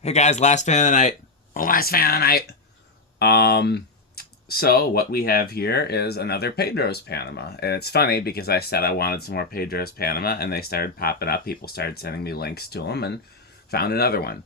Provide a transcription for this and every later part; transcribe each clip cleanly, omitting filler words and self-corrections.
Hey guys, last fan of the night. Oh, last fan of the night. So what we have here is another Pedro's Panama, and it's funny because I said I wanted some more Pedro's Panama, and they started popping up. People started sending me links to them, and found another one.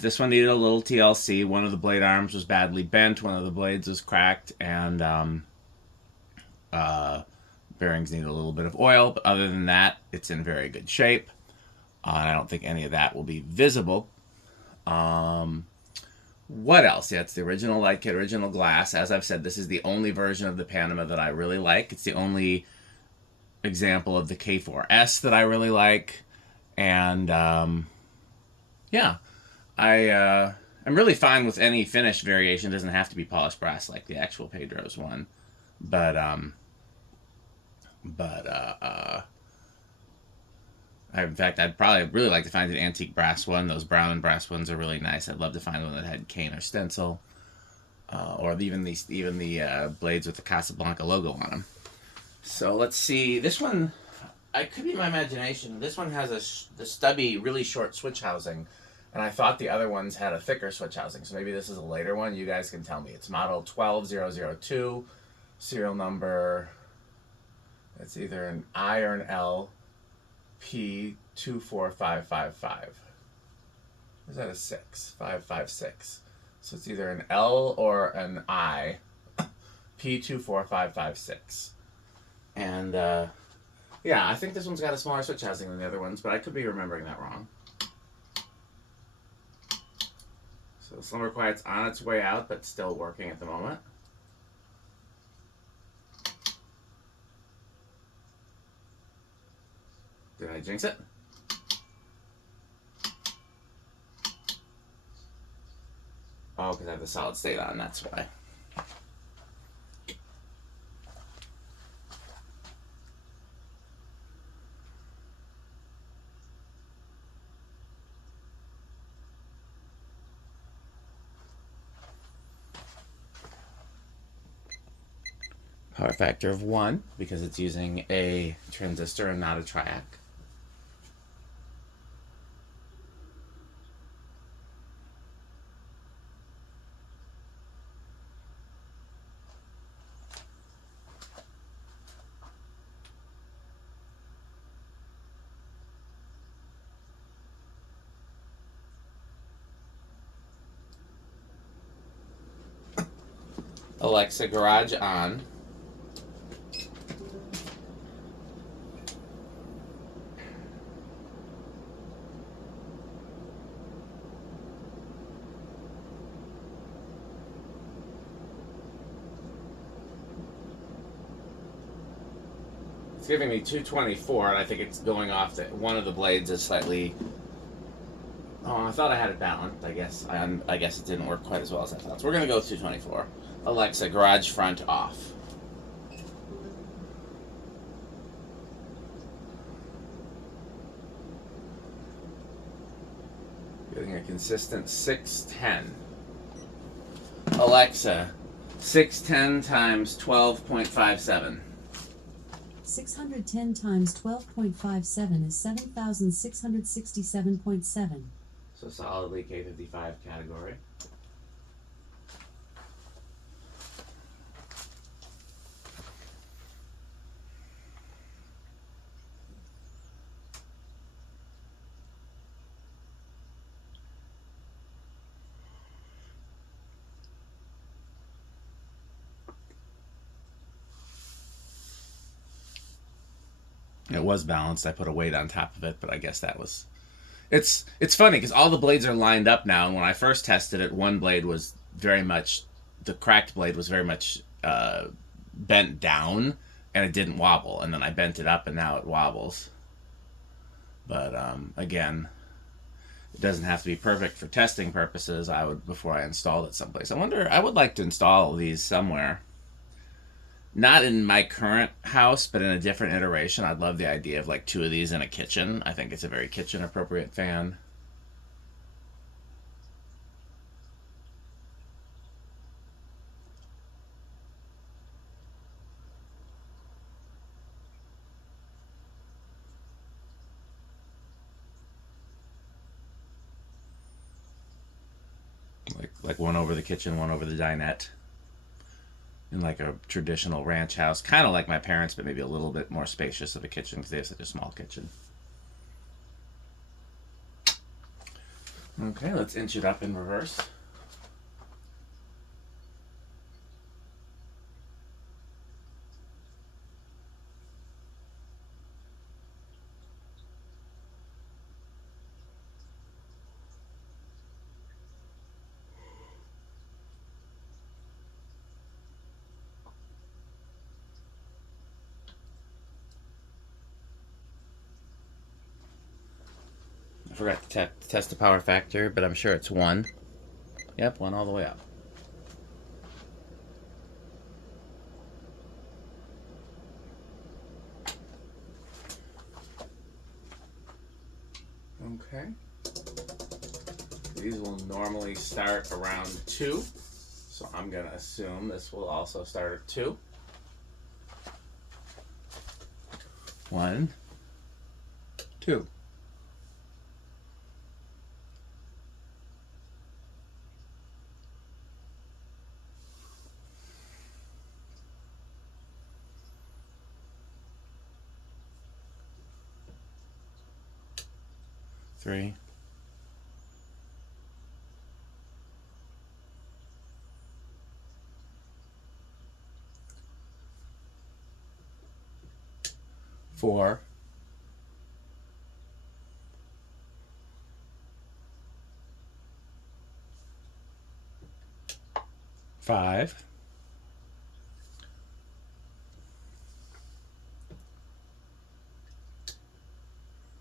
This one needed a little TLC. One of the blade arms was badly bent. One of the blades was cracked, and bearings need a little bit of oil. But other than that, it's in very good shape. And I don't think any of that will be visible. What else? Yeah, it's the original light kit, original glass. As I've said, this is the only version of the Panama that I really like. It's the only example of the K4S that I really like. And yeah, I'm really fine with any finish variation. It doesn't have to be polished brass like the actual Pedro's one. But but in fact, I'd probably really like to find an antique brass one. Those brown and brass ones are really nice. I'd love to find one that had cane or stencil, or even the blades with the Casablanca logo on them. So let's see. This one, I could be my imagination. This one has the stubby, really short switch housing, and I thought the other ones had a thicker switch housing. So maybe this is a later one. You guys can tell me. It's model 12002, serial number. It's either an I or an L, P24555. Is that a 6? 556. So it's either an L or an I, P24556. And yeah, I think this one's got a smaller switch housing than the other ones, but I could be remembering that wrong. So Slumber Quiet's on its way out, but still working at the moment. Did I jinx it? Oh, because I have the solid state on, that's why. Power factor of 1 because it's using a transistor and not a triac. Alexa, garage on. It's giving me 224, and I think it's going off that one of the blades is slightly. Oh, I thought I had it balanced. I guess it didn't work quite as well as I thought. So we're gonna go with 224. Alexa, garage front off. Getting a consistent 610. Alexa, 610 times 12.57. 610 times 12.57 is 7,667.7. So solidly K55 category. It was balanced. I put a weight on top of it, but I guess that was. It's funny because all the blades are lined up now, and when I first tested it, one blade was very much the cracked blade was very much bent down, and it didn't wobble. And then I bent it up, and now it wobbles. But again, it doesn't have to be perfect for testing purposes. I would before I installed it someplace. I wonder. I would like to install these somewhere. Not in my current house, but in a different iteration. I'd love the idea of like two of these in a kitchen. I think it's a very kitchen appropriate fan. like one over the kitchen, one over the dinette, in like a traditional ranch house, kind of like my parents, but maybe a little bit more spacious of a kitchen because they have such a small kitchen. Okay, let's inch it up in reverse. I forgot to test the power factor, but I'm sure it's 1. Yep, 1 all the way up. Okay. These will normally start around 2, so I'm going to assume this will also start at 2. 1, 2. Three, 4, 5,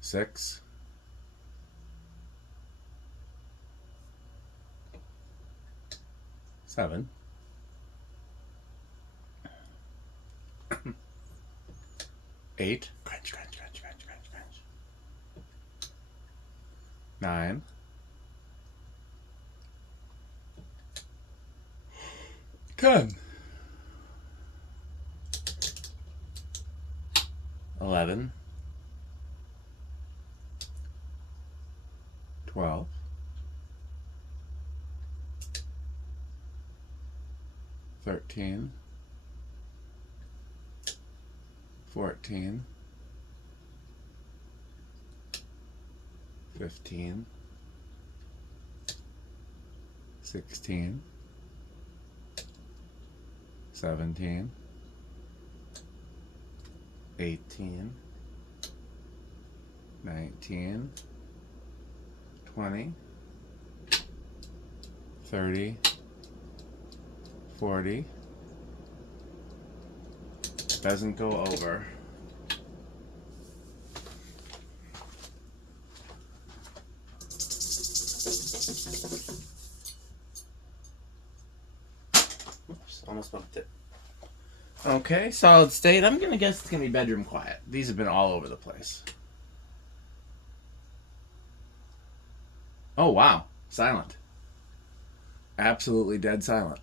6, 7, 8, crunch, crunch, crunch, crunch, crunch, crunch. 9, 10, 11, 12, 13, 14, 15, 16, 17, 18, 19, 20, 30, 40. Doesn't go over. Oops, almost bumped it. Okay, solid state. I'm gonna guess it's gonna be bedroom quiet. These have been all over the place. Oh wow, silent. Absolutely dead silent.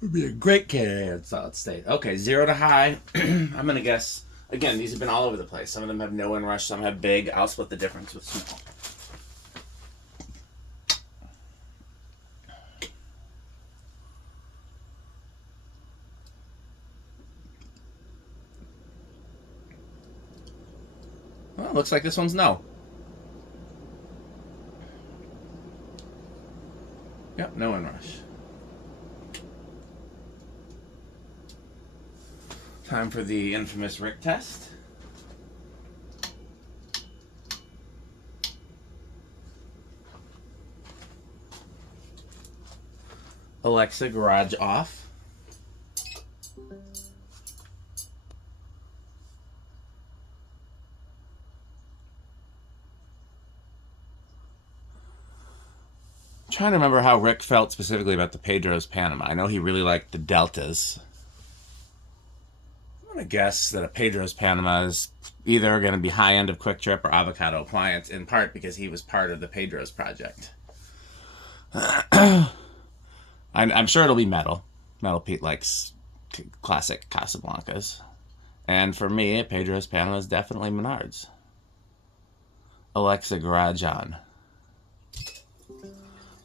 Would be a great candidate at solid state. Okay, 0 to high. I'm gonna guess. Again, these have been all over the place. Some of them have no inrush, some have big. I'll split the difference with small. Well, looks like this one's no. Yep, no inrush. Time for the infamous Rick test. Alexa, garage off. Trying to remember how Rick felt specifically about the Pedro's Panama. I know he really liked the Deltas. I'm going to guess that a Pedro's Panama is either going to be high end of Quick Trip or Avocado Appliance, in part because he was part of the Pedro's project. I'm sure it'll be metal. Metal Pete likes classic Casablancas. And for me, Pedro's Panama is definitely Menards. Alexa Garajan.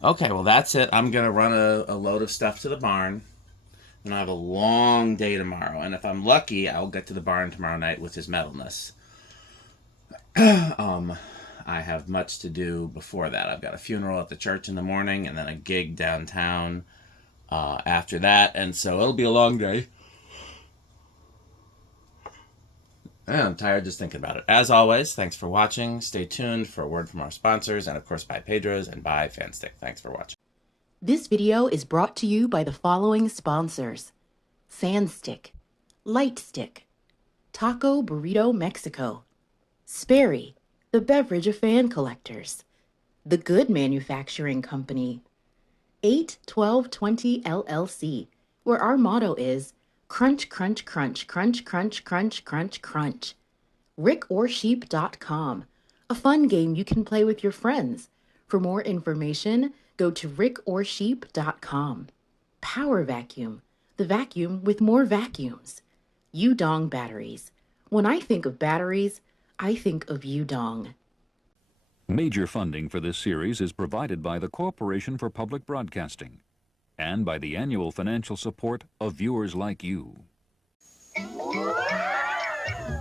Okay, well that's it. I'm going to run a load of stuff to the barn. And I have a long day tomorrow. And if I'm lucky, I'll get to the barn tomorrow night with his metalness. I have much to do before that. I've got a funeral at the church in the morning and then a gig downtown after that. And so it'll be a long day. And I'm tired just thinking about it. As always, thanks for watching. Stay tuned for a word from our sponsors. And of course, by Pedro's and by Fanstick. Thanks for watching. This video is brought to you by the following sponsors: Sandstick, Lightstick, Taco Burrito Mexico, Sperry, the beverage of fan collectors, The Good Manufacturing Company, 81220 LLC, where our motto is crunch, crunch, crunch, crunch, crunch, crunch, crunch, crunch. rickorsheep.com, a fun game you can play with your friends. For more information, go to rickorsheep.com. Power Vacuum, the vacuum with more vacuums. Udong Batteries. When I think of batteries, I think of Udong. Major funding for this series is provided by the Corporation for Public Broadcasting and by the annual financial support of viewers like you.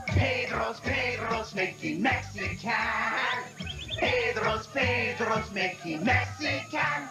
Pedro's making Mexican. Pedro's making Mexican.